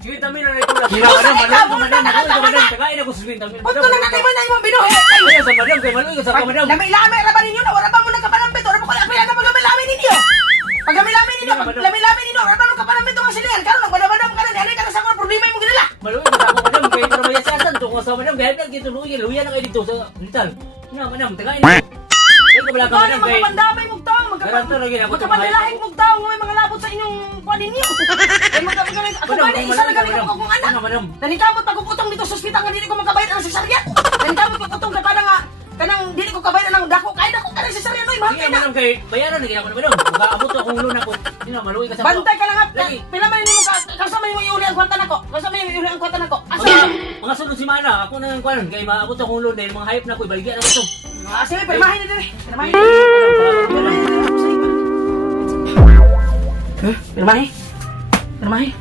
Vitamin na ito lang. Kira ka na, madam. Madam, tagain ako sa vitamin. Punto na natin mo na yung binuhi. Kaya sa madam, kay maluyo sa madam. Lami-lami ra ba ninyo na wala ba mo nagkapanampit? Wala ba ko lang na pagami-lami ninyo? Pagami-lami ninyo, lami-lami ninyo, wala ba mo nagkapanampit ang silingan? Karon nagmadam-madam ka na, dali ka na sa mga problema mo ginala. Maluyo sa ako madam, kay para mayasasan to sa madam, kaya lang dito luya na kayo dito sa hospital. Na madam, tagain ako. Kaya ka bala ka madam, kay Magkapandamay mo tao, Garanto lagi na ako. magkapandalahig mo tao, may mga labot sa inyong kuwan ninyo. Kaya magkapandalahig, ako ba na isa na galing ako kung anak. Madam. Nanikamot pagkukutong dito sa ospital nga dili ko makabayad ang sesaryan. Nanikamot pagkukutong ka para nga kanang dili ko kabayad ang dako kay dako ka ng sesaryan oy mahal Sige kay na. madam, kay bayaran na gina ko madam. Kaabot akong ulo na ko. Sino maluyo ka sa Bantay ka lang ha. Lagi. Pila man nimo ka kasama mo iuli ang kwarta nako. Kasama mo iuli ang kwarta nako. Asa? Mga sunod si Mana, ako na ang kuwan, kay maabot akong ulo dahil mga hayop na ko, ibaligyan na ito. Ah, sige, pirmahin na dire. Pirmahin. Pirmahin. Pirmahin. Pirmahin.